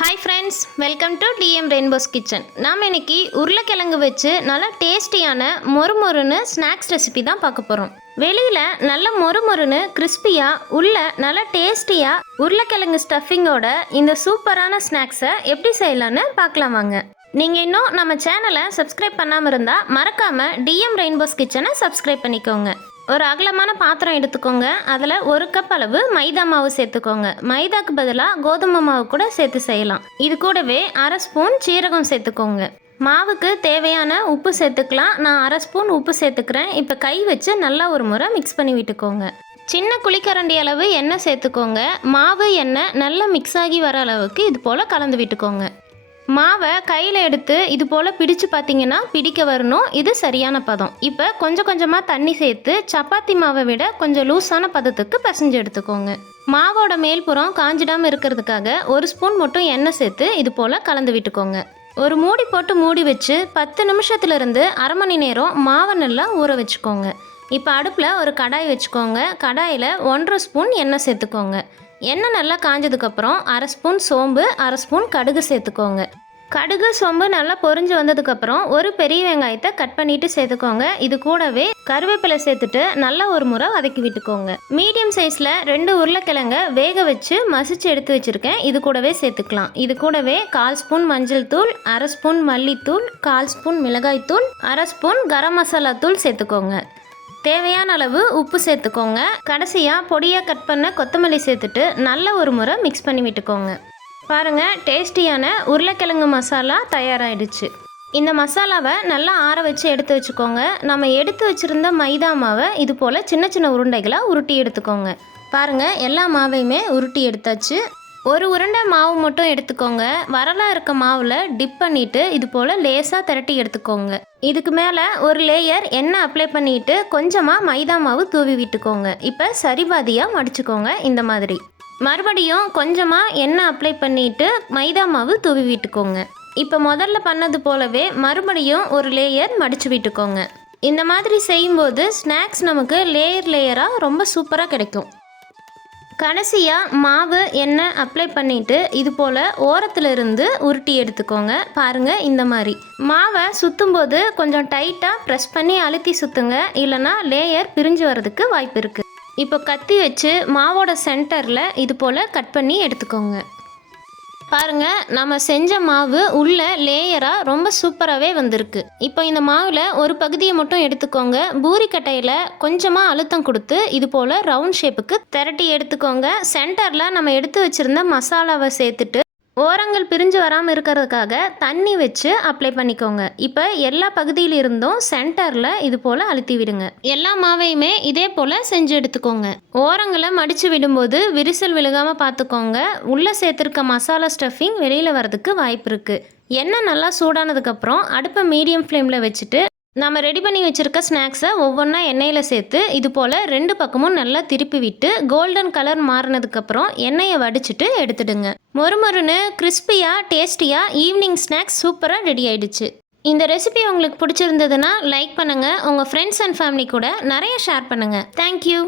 Hi friends, welcome to DM Rainbows Kitchen. நாம் இன்னைக்கு உருளைக்கிழங்கு வச்சு நல்லா டேஸ்டியான மொறுமொறுன்னு ஸ்நாக்ஸ் ரெசிபி தான் பார்க்க போகிறோம். வெளியில் நல்ல மொறுமொறுன்னு கிறிஸ்பியாக, உள்ள நல்லா டேஸ்டியாக உருளைக்கிழங்கு ஸ்டஃபிங்கோட இந்த சூப்பரான ஸ்நாக்ஸை எப்படி செய்யலான்னு பார்க்கலாம் வாங்க. நீங்கள் இன்னும் நம்ம சேனலை சப்ஸ்கிரைப் பண்ணாமல் இருந்தால் மறக்காமல் டிஎம் ரெயின்போஸ் கிச்சனை சப்ஸ்கிரைப் பண்ணிக்கோங்க. ஒரு அகலமான பாத்திரம் எடுத்துக்கோங்க. அதில் 1 கப் அளவு மைதா மாவு சேர்த்துக்கோங்க. மைதாக்கு பதிலாக கோதுமை மாவு கூட சேர்த்து செய்யலாம். இது கூடவே 1/2 ஸ்பூன் சீரகம் சேர்த்துக்கோங்க. மாவுக்கு தேவையான உப்பு சேர்த்துக்கலாம். நான் 1/2 ஸ்பூன் உப்பு சேர்த்துக்கிறேன். இப்போ கை வச்சு நல்லா ஒரு முறை மிக்ஸ் பண்ணி விட்டுக்கோங்க. சின்ன குழிக்கரண்டி அளவு எண்ணெய் சேர்த்துக்கோங்க. மாவு எண்ணெய் நல்லா மிக்ஸ் ஆகி வர அளவுக்கு இது போல் கலந்து விட்டுக்கோங்க. மாவை கையில் எடுத்து இது போல் பிடிச்சு பார்த்தீங்கன்னா பிடிக்க வரணும். இது சரியான பதம். இப்போ கொஞ்சம் கொஞ்சமாக தண்ணி சேர்த்து சப்பாத்தி மாவை விட கொஞ்சம் லூஸான பதத்துக்கு பிசைஞ்சு எடுத்துக்கோங்க. மாவோட மேல்புறம் காஞ்சிடாமல் இருக்கிறதுக்காக 1 ஸ்பூன் மட்டும் எண்ணெய் சேர்த்து இது போல் கலந்து விட்டுக்கோங்க. ஒரு மூடி போட்டு மூடி வச்சு 10 நிமிஷத்துலேருந்து அரை மணி நேரம் மாவை நல்லா ஊற வச்சுக்கோங்க. இப்போ அடுப்பில் ஒரு கடாய் வச்சுக்கோங்க. கடாயில் 1/2 ஸ்பூன் எண்ணெய் சேர்த்துக்கோங்க. எண்ணெய் நல்லா காஞ்சதுக்கப்புறம் 1/2 ஸ்பூன் சோம்பு, 1/2 ஸ்பூன் கடுகு சேர்த்துக்கோங்க. கடுகு சோம்பு நல்லா பொரிஞ்சு வந்ததுக்கப்புறம் ஒரு பெரிய வெங்காயத்தை கட் பண்ணிட்டு சேர்த்துக்கோங்க. இது கூடவே கருவேப்பிலை சேர்த்துட்டு நல்லா ஒரு முறை வதக்கி விட்டுக்கோங்க. மீடியம் சைஸில் 2 உருளைக்கிழங்க வேக வச்சு மசிச்சு எடுத்து வச்சுருக்கேன். இது கூடவே சேர்த்துக்கலாம். இது கூடவே 1/4 ஸ்பூன் மஞ்சள் தூள், 1/2 ஸ்பூன் மல்லித்தூள், 1/4 ஸ்பூன் மிளகாய் தூள், 1/2 ஸ்பூன் கரம் மசாலா தூள் சேர்த்துக்கோங்க. தேவையான அளவு உப்பு சேர்த்துக்கோங்க. கடைசியாக பொடியாக கட் பண்ண கொத்தமல்லி சேர்த்துட்டு நல்ல ஒரு முறை மிக்ஸ் பண்ணி விட்டுக்கோங்க. பாருங்கள், டேஸ்டியான உருளைக்கிழங்கு மசாலா தயாராகிடுச்சு. இந்த மசாலாவை நல்லா ஆற வச்சு எடுத்து வச்சுக்கோங்க. நம்ம எடுத்து வச்சுருந்த மைதா மாவை இது போல் சின்ன சின்ன உருண்டைகளாக உருட்டி எடுத்துக்கோங்க. பாருங்கள், எல்லா மாவையுமே உருட்டி எடுத்தாச்சு. ஒரு உருண்டை மாவு மட்டும் எடுத்துக்கோங்க. வரலாக இருக்க மாவில் டிப் பண்ணிவிட்டு இது போல் லேசாக திரட்டி எடுத்துக்கோங்க. இதுக்கு மேலே ஒரு லேயர் எண்ணெய் அப்ளை பண்ணிவிட்டு கொஞ்சமாக மைதா மாவு தூவி விட்டுக்கோங்க. இப்போ சரிபாதியாக மடிச்சுக்கோங்க. இந்த மாதிரி மறுபடியும் கொஞ்சமாக எண்ணெய் அப்ளை பண்ணிவிட்டு மைதா மாவு தூவி விட்டுக்கோங்க. இப்போ முதல்ல பண்ணது போலவே மறுபடியும் ஒரு லேயர் மடித்து விட்டுக்கோங்க. இந்த மாதிரி செய்யும்போது ஸ்நாக்ஸ் நமக்கு லேயராக ரொம்ப சூப்பராக கிடைக்கும். கடைசியாக மாவு எண்ணெய் அப்ளை பண்ணிவிட்டு இது போல் ஓரத்தில் இருந்து உருட்டி எடுத்துக்கோங்க. பாருங்கள், இந்த மாதிரி மாவை சுற்றும்போது கொஞ்சம் டைட்டாக ப்ரெஸ் பண்ணி அழுத்தி சுற்றுங்க. இல்லைனா லேயர் பிரிஞ்சு வரதுக்கு வாய்ப்பு இருக்குது. இப்போ கத்தி வச்சு மாவோட சென்டரில் இது போல் கட் பண்ணி எடுத்துக்கோங்க. பாருங்கள், நம்ம செஞ்ச மாவு உள்ள லேயராக ரொம்ப சூப்பராகவே வந்திருக்கு. இப்போ இந்த மாவில் ஒரு பகுதியை மட்டும் எடுத்துக்கோங்க. பூரிக்கட்டையில் கொஞ்சமாக அழுத்தம் கொடுத்து இது போல் ரவுண்ட் ஷேப்புக்கு திரட்டி எடுத்துக்கோங்க. சென்டரில் நம்ம எடுத்து வச்சுருந்த மசாலாவை சேர்த்துட்டு ஓரங்கள் பிரிஞ்சு வராமல் இருக்கிறதுக்காக தண்ணி வச்சு அப்ளை பண்ணிக்கோங்க. இப்போ எல்லா பகுதியில் இருந்தும் சென்டரில் இது போல் அழுத்தி விடுங்க. எல்லா மாவையுமே இதே போல் செஞ்சு எடுத்துக்கோங்க. ஓரங்களை மடித்து விடும்போது விரிசல் விழுகாமல் பார்த்துக்கோங்க. உள்ளே சேர்த்துருக்க மசாலா ஸ்டஃபிங் வெளியில் வரதுக்கு வாய்ப்பு இருக்குது. எண்ணெய் நல்லா சூடானதுக்கப்புறம் அடுப்பை மீடியம் ஃப்ளேமில் வச்சுட்டு நம்ம ரெடி பண்ணி வச்சுருக்க ஸ்நாக்ஸை ஒவ்வொன்றா எண்ணெயில் சேர்த்து இது போல் 2 பக்கமும் நல்லா திருப்பி விட்டு கோல்டன் கலர் மாறினதுக்கப்புறம் எண்ணெயை வடிச்சிட்டு எடுத்துடுங்க. மொறுமொறுன்னு கிறிஸ்பியாக டேஸ்டியாக ஈவினிங் ஸ்நாக்ஸ் சூப்பராக ரெடி ஆயிடுச்சு. இந்த ரெசிபி உங்களுக்கு பிடிச்சிருந்ததுன்னா லைக் பண்ணுங்கள். உங்கள் ஃப்ரெண்ட்ஸ் அண்ட் ஃபேமிலி கூட நிறைய ஷேர் பண்ணுங்கள். தேங்க்யூ.